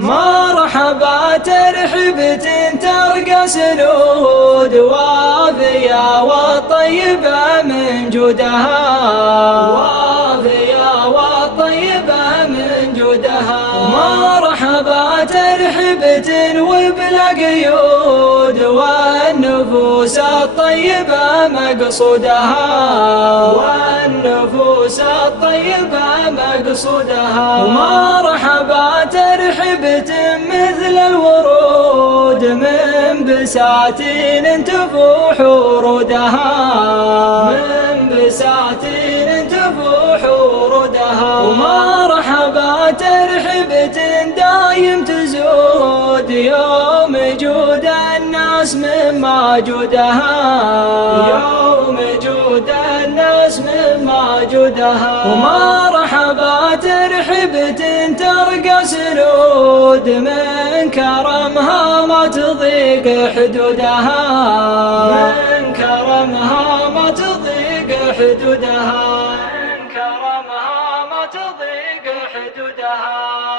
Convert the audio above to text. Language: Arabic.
مرحبا ترحبة ترقى سنود وافية والطيبة من جودها، وافية والطيبة من جودها. مرحبا ترحبة وبلا قيود والنفوس الطيبة مقصودها، والنفوس الطيبة مقصودها. ومرحبا ترحبة مثل الورود من بساتين تفوح ورودها، من بساتين تفوح ورودها. ومرحبا ترحبة دايم تزود يوم جود الناس مما جودها، يوم جود الناس مما جودها. ومرحبا ترحبة ترقى سنود من كرمها ما تضيق حدودها، من كرمها ما تضيق حدودها، من كرمها ما تضيق حدودها.